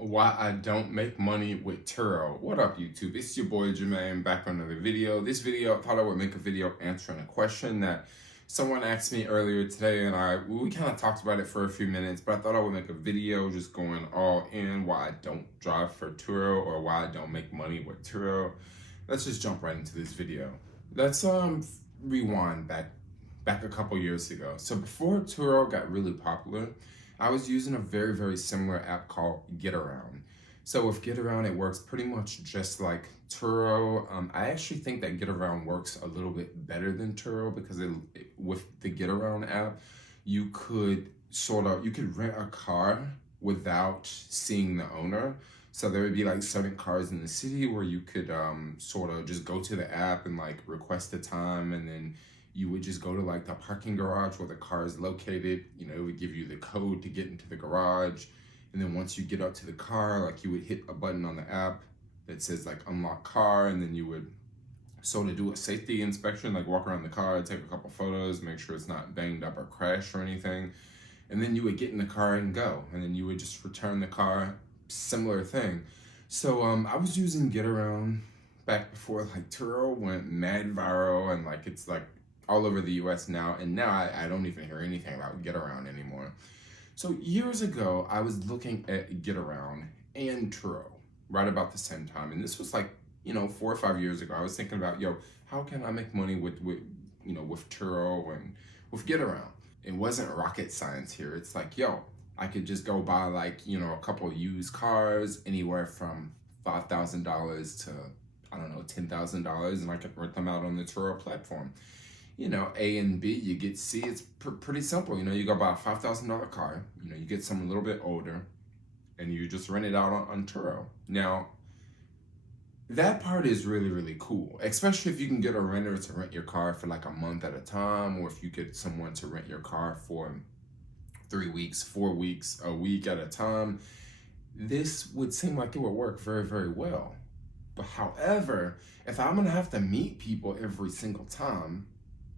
Why I don't make money with Turo. What up, YouTube? It's your boy Jermaine back on another video. This video, I thought I would make a video answering a question that someone asked me earlier today, and we kind of talked about it for a few minutes, but I thought I would make a video just going all in why I don't drive for Turo or why I don't make money with Turo. Let's just jump right into this video. Let's rewind back a couple years ago. So before Turo got really popular, I was using a very similar app called GetAround. So with GetAround, it works pretty much just like Turo. I actually think that GetAround works a little bit better than Turo because with the GetAround app, you could rent a car without seeing the owner. So there would be like certain cars in the city where you could sort of just go to the app and like request a time, and then you would just go to like the parking garage where the car is located. It would give you the code to get into the garage. And then once you get up to the car, like you would hit a button on the app that says like unlock car, and then you would sort of do a safety inspection, like walk around the car, take a couple photos, make sure it's not banged up or crashed or anything. And then you would get in the car and go. And then you would just return the car, similar thing. So I was using GetAround back before like Turo went mad viral, and like it's like all over the US now, and now I don't even hear anything about GetAround anymore. So years ago, I was looking at GetAround and Turo right about the same time, and this was like 4 or 5 years ago. I was thinking about, how can I make money with with Turo and with GetAround? It wasn't rocket science here. It's like, I could just go buy like a couple used cars anywhere from $5,000 to I don't know $10,000, and I could rent them out on the Turo platform. A and B, you get C, it's pretty simple. You go buy a $5,000 car, you get someone a little bit older, and you just rent it out on Turo. Now, that part is really cool, especially if you can get a renter to rent your car for like a month at a time, or if you get someone to rent your car for 3 weeks, 4 weeks, a week at a time. This would seem like it would work very well. But however, if I'm gonna have to meet people every single time,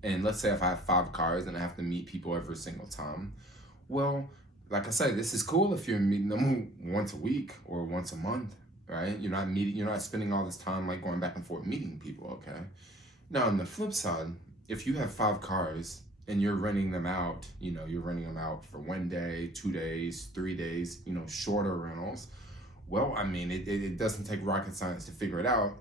and let's say if I have 5 cars and I have to meet people every single time, well, like I said, this is cool if you're meeting them once a week or once a month, right? You're not spending all this time like going back and forth meeting people, okay? Now on the flip side, if you have 5 cars and you're renting them out, you're renting them out for 1 day, 2 days, 3 days, shorter rentals. Well, I mean, it doesn't take rocket science to figure it out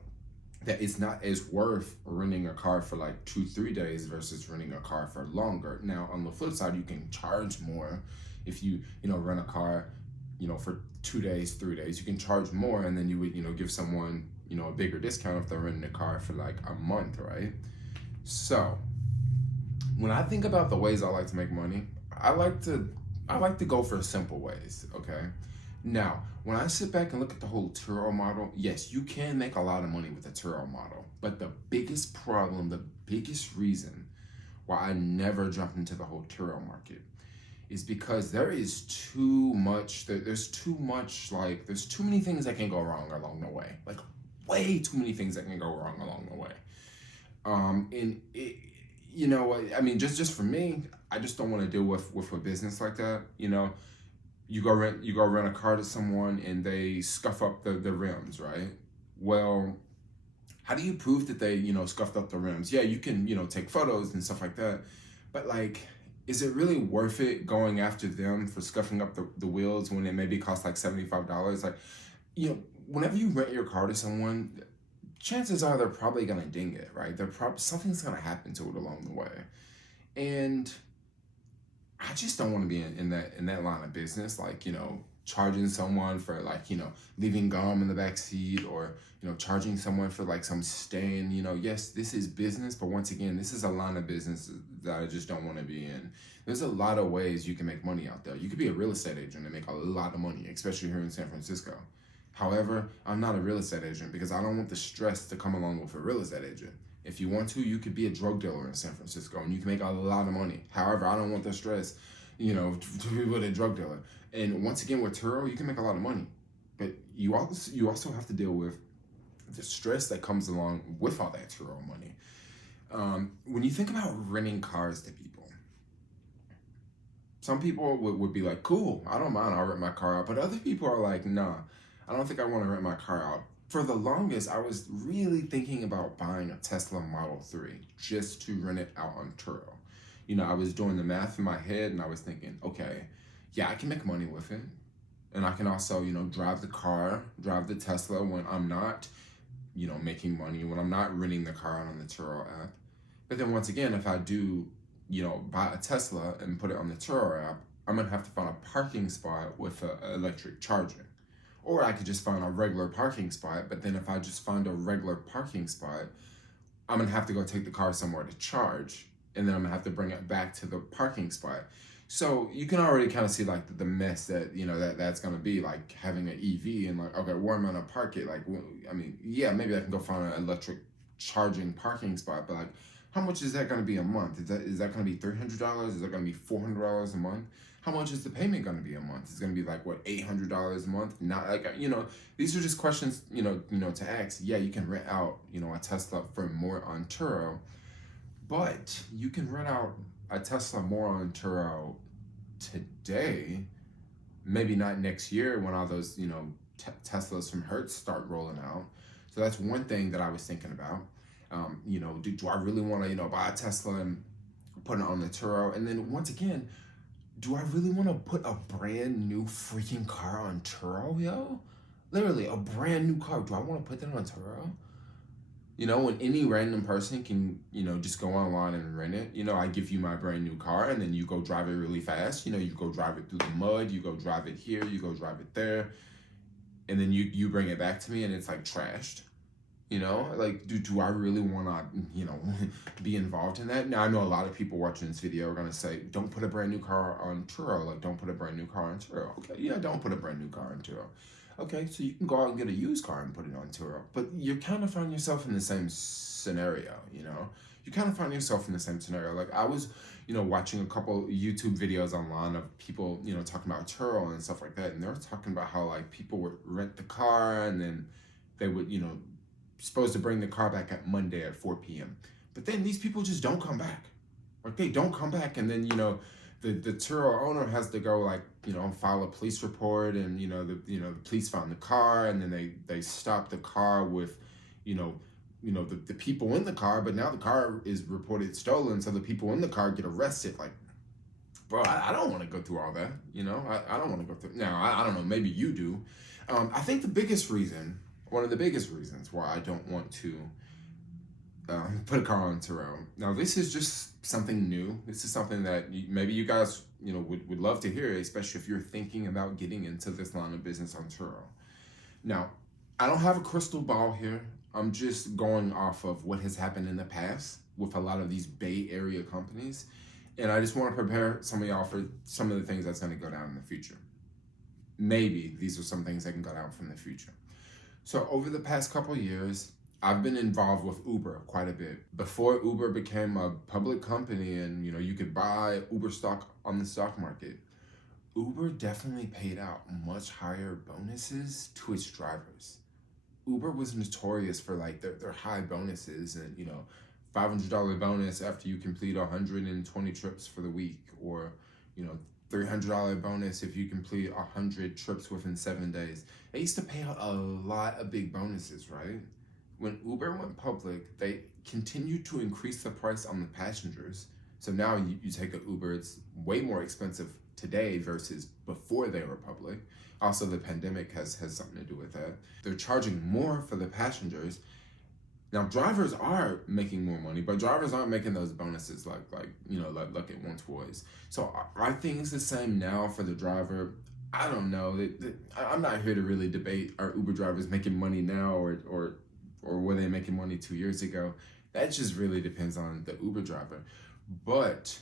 that it's not as worth renting a car for like 2-3 days versus renting a car for longer. Now on the flip side, you can charge more if you rent a car for 2 days, 3 days. You can charge more, and then you would give someone a bigger discount if they're renting a car for like a month, right? So when I think about the ways I like to make money, I like to go for simple ways, okay? Now, when I sit back and look at the whole Turo model, yes, you can make a lot of money with the Turo model. But the biggest problem, the biggest reason why I never jumped into the whole Turo market is because there is too much, there's too many things that can go wrong along the way. Like, way too many things that can go wrong along the way. And it, I mean, just for me, I just don't want to deal with a business like that. You go rent a car to someone and they scuff up the rims, right? Well, how do you prove that they scuffed up the rims? Yeah, you can take photos and stuff like that, but like, is it really worth it going after them for scuffing up the wheels when it maybe costs like $75? Like, whenever you rent your car to someone, chances are they're probably gonna ding it, right? Something's gonna happen to it along the way, and I just don't want to be in that line of business, like charging someone for like leaving gum in the back seat, or charging someone for like some stain. Yes, this is business, but once again, this is a line of business that I just don't want to be in. There's a lot of ways you can make money out there. You could be a real estate agent and make a lot of money, especially here in San Francisco. However, I'm not a real estate agent because I don't want the stress to come along with a real estate agent. If you want to, you could be a drug dealer in San Francisco and you can make a lot of money. However, I don't want the stress, to be with a drug dealer. And once again, with Turo, you can make a lot of money, but you also have to deal with the stress that comes along with all that Turo money. When you think about renting cars to people, Some people would be like, cool, I don't mind, I'll rent my car out. But other people are like, nah, I don't think I want to rent my car out. For the longest, I was really thinking about buying a Tesla Model 3 just to rent it out on Turo. I was doing the math in my head and I was thinking, okay, yeah, I can make money with it. And I can also, drive the Tesla when I'm not, making money, when I'm not renting the car out on the Turo app. But then once again, if I do, buy a Tesla and put it on the Turo app, I'm gonna have to find a parking spot with electric charging. Or I could just find a regular parking spot, but then if I just find a regular parking spot, I'm gonna have to go take the car somewhere to charge, and then I'm gonna have to bring it back to the parking spot. So you can already kind of see like the mess that that's gonna be, like having an EV and like, okay, where am I gonna park it? Like, I mean, yeah, maybe I can go find an electric charging parking spot, but like, how much is that gonna be a month? Is that gonna be $300? Is that gonna be $400 a month? How much is the payment gonna be a month? It's gonna be like what, $800 a month? Not like, these are just questions to ask. Yeah, you can rent out a Tesla for more on Turo, but you can rent out a Tesla more on Turo today, maybe not next year when all those Teslas from Hertz start rolling out. So that's one thing that I was thinking about. Do I really want to buy a Tesla and put it on the Turo? And then once again, do I really want to put a brand new freaking car on Turo, yo? Literally a brand new car. Do I want to put that on Turo? When any random person can, just go online and rent it. I give you my brand new car and then you go drive it really fast. You go drive it through the mud, you go drive it here, you go drive it there. And then you bring it back to me and it's like trashed. Like, do I really want to, be involved in that? Now, I know a lot of people watching this video are going to say, don't put a brand new car on Turo. Like, don't put a brand new car on Turo. Okay, yeah, don't put a brand new car on Turo. Okay, so you can go out and get a used car and put it on Turo. But you kind of find yourself in the same scenario, You kind of find yourself in the same scenario. Like, I was, watching a couple YouTube videos online of people, talking about Turo and stuff like that. And they were talking about how, like, people would rent the car and then they would, supposed to bring the car back at Monday at 4 p.m. But then these people just don't come back. Like, they don't come back. And then, the Turo owner has to go, like, file a police report, and the police found the car, and then they stopped the car with the people in the car, but now the car is reported stolen, so the people in the car get arrested. Like, bro, I don't want to go through all that. I don't want to go through. Now, I don't know, maybe you do. I think one of the biggest reasons why I don't want to put a car on Turo. Now, this is just something new. This is something that maybe you guys, would love to hear, especially if you're thinking about getting into this line of business on Turo. Now, I don't have a crystal ball here. I'm just going off of what has happened in the past with a lot of these Bay Area companies. And I just want to prepare some of y'all for some of the things that's going to go down in the future. Maybe these are some things that can go down from the future. So over the past couple of years, I've been involved with Uber quite a bit. Before Uber became a public company and you could buy Uber stock on the stock market, Uber definitely paid out much higher bonuses to its drivers. Uber was notorious for like their high bonuses and $500 bonus after you complete 120 trips for the week, or $300 bonus if you complete 100 trips within 7 days. They used to pay out a lot of big bonuses, right? When Uber went public, they continued to increase the price on the passengers. So now you take an Uber, it's way more expensive today versus before they were public. Also, the pandemic has something to do with that. They're charging more for the passengers. Now, drivers are making more money, but drivers aren't making those bonuses like it once was. So are things the same now for the driver? I don't know. I'm not here to really debate, are Uber drivers making money now or were they making money 2 years ago? That just really depends on the Uber driver. But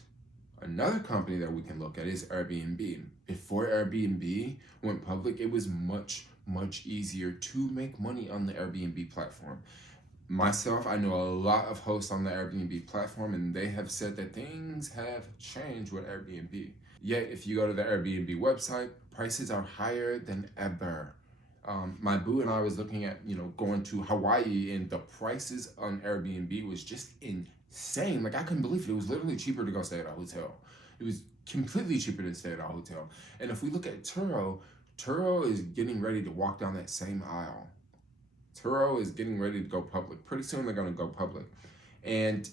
another company that we can look at is Airbnb. Before Airbnb went public, it was much, much easier to make money on the Airbnb platform. Myself, I know a lot of hosts on the Airbnb platform, and they have said that things have changed with Airbnb. Yet, if you go to the Airbnb website, prices are higher than ever. My boo and I was looking at, going to Hawaii, and the prices on Airbnb was just insane. Like, I couldn't believe it. It was literally cheaper to go stay at a hotel. It was completely cheaper to stay at a hotel. And if we look at Turo, Turo is getting ready to walk down that same aisle. Turo is getting ready to go public. Pretty soon they're going to go public. And,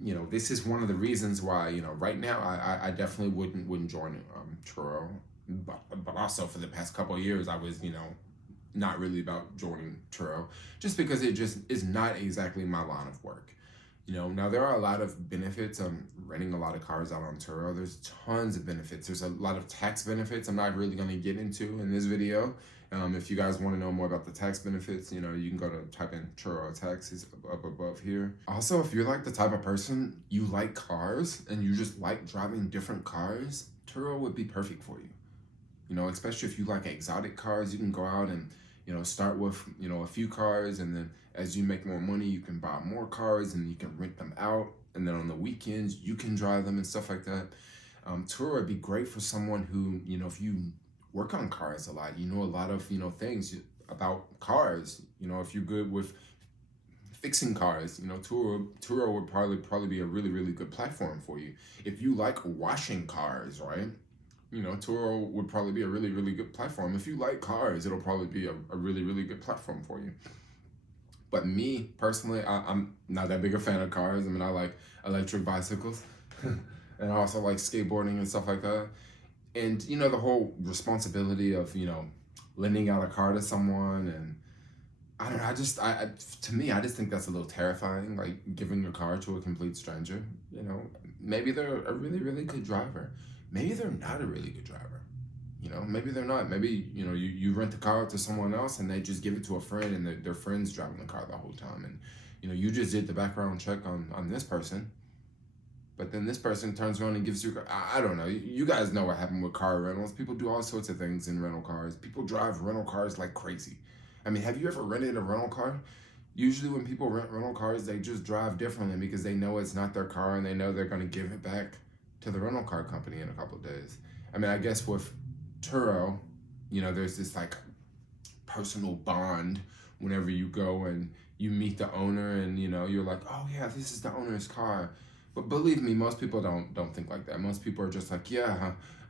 you know, this is one of the reasons why, you know, right now I definitely wouldn't join Turo. But also for the past couple of years, I was, you know, not really about joining Turo, just because it just is not exactly my line of work. You know, now there are a lot of benefits on renting a lot of cars out on Turo. There's tons of benefits. There's a lot of tax benefits I'm not really going to get into in this video. If you guys want to know more about the tax benefits, you know, you can go to type in Turo taxes up above here. Also, if you're like the type of person, you like cars and you just like driving different cars, Turo would be perfect for you. You know, especially if you like exotic cars, you can go out and, you know, start with, you know, a few cars, and then as you make more money, you can buy more cars and you can rent them out. And then on the weekends, you can drive them and stuff like that. Turo would be great for someone who, you know, if you work on cars a lot, you know a lot of, you know, things about cars. You know, if you're good with fixing cars, you know, Turo would probably be a really good platform for you. If you like washing cars, right? You know, Turo would probably be a really good platform. If you like cars, it'll probably be a really good platform for you. But me, personally, I'm not that big a fan of cars. I mean, I like electric bicycles. And I also like skateboarding and stuff like that. And, you know, the whole responsibility of, you know, lending out a car to someone, and I don't know, to me, I just think that's a little terrifying, like giving your car to a complete stranger. You know, maybe they're a really good driver. Maybe they're not a really good driver. You know, maybe they're not. Maybe, you know, you rent the car to someone else and they just give it to a friend, and their friend's driving the car the whole time. And, you know, you just did the background check on this person, but then this person turns around and gives you, I don't know. You guys know what happened with car rentals. People do all sorts of things in rental cars. People drive rental cars like crazy. I mean, have you ever rented a rental car? Usually when people rent rental cars, they just drive differently because they know it's not their car and they know they're going to give it back to the rental car company in a couple of days. I mean, I guess with Turo, you know, there's this like personal bond whenever you go and you meet the owner, and, you know, you're like, oh yeah, this is the owner's car. But believe me, most people don't think like that. Most people are just like, we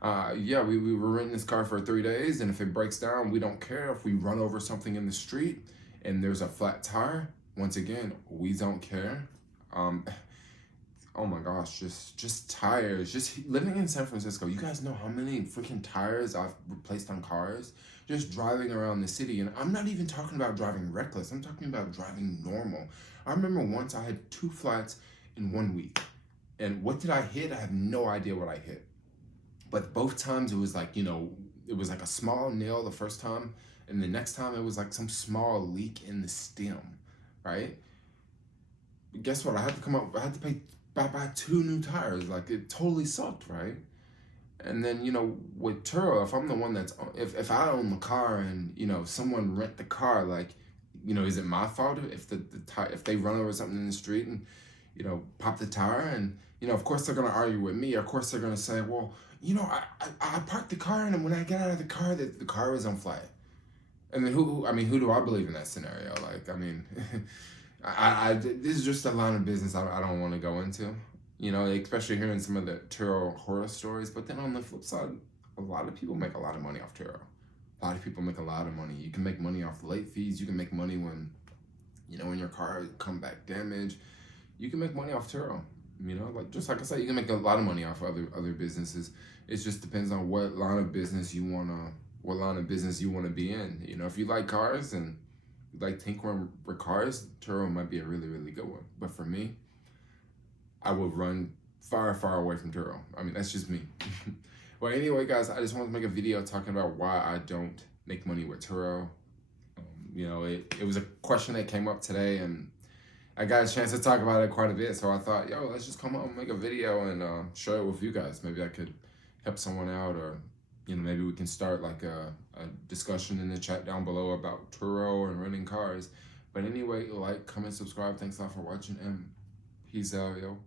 were renting this car for 3 days, and if it breaks down, we don't care. If we run over something in the street and there's a flat tire, once again, we don't care. Oh my gosh, just tires. Just living in San Francisco, you guys know how many freaking tires I've replaced on cars? Just driving around the city, and I'm not even talking about driving reckless. I'm talking about driving normal. I remember once I had 2 flats in 1 week. And what did I hit? I have no idea what I hit. But both times it was like, you know, it was like a small nail the first time, and the next time it was like some small leak in the stem, right? But guess what? I had to buy 2 new tires. Like, it totally sucked, right? And then, you know, with Turo, if I'm the one if I own the car and, you know, someone rent the car, like, you know, is it my fault if if they run over something in the street and, you know, pop the tire? And, you know, of course they're going to argue with me. Of course they're going to say, well, you know, I parked the car, and when I get out of the car was on flat. And then who do I believe in that scenario? Like, I mean, this is just a line of business I don't want to go into, you know, especially hearing some of the Turo horror stories. But then on the flip side, a lot of people make a lot of money off Turo. A lot of people make a lot of money. You can make money off late fees. You can make money when, you know, when your car come back damaged. You can make money off Turo. You know, like, just like I said, you can make a lot of money off other businesses. It just depends on what line of business you wanna be in. You know, if you like cars and you like tinkering with cars, Turo might be a really good one. But for me, I would run far away from Turo. I mean, that's just me. Well, anyway, guys, I just wanted to make a video talking about why I don't make money with Turo. You know, it was a question that came up today, and I got a chance to talk about it quite a bit. So I thought, yo, let's just come up and make a video and share it with you guys. Maybe I could help someone out, or, you know, maybe we can start like a discussion in the chat down below about Turo and renting cars. But anyway, like, comment, subscribe. Thanks a lot for watching, and peace out, yo.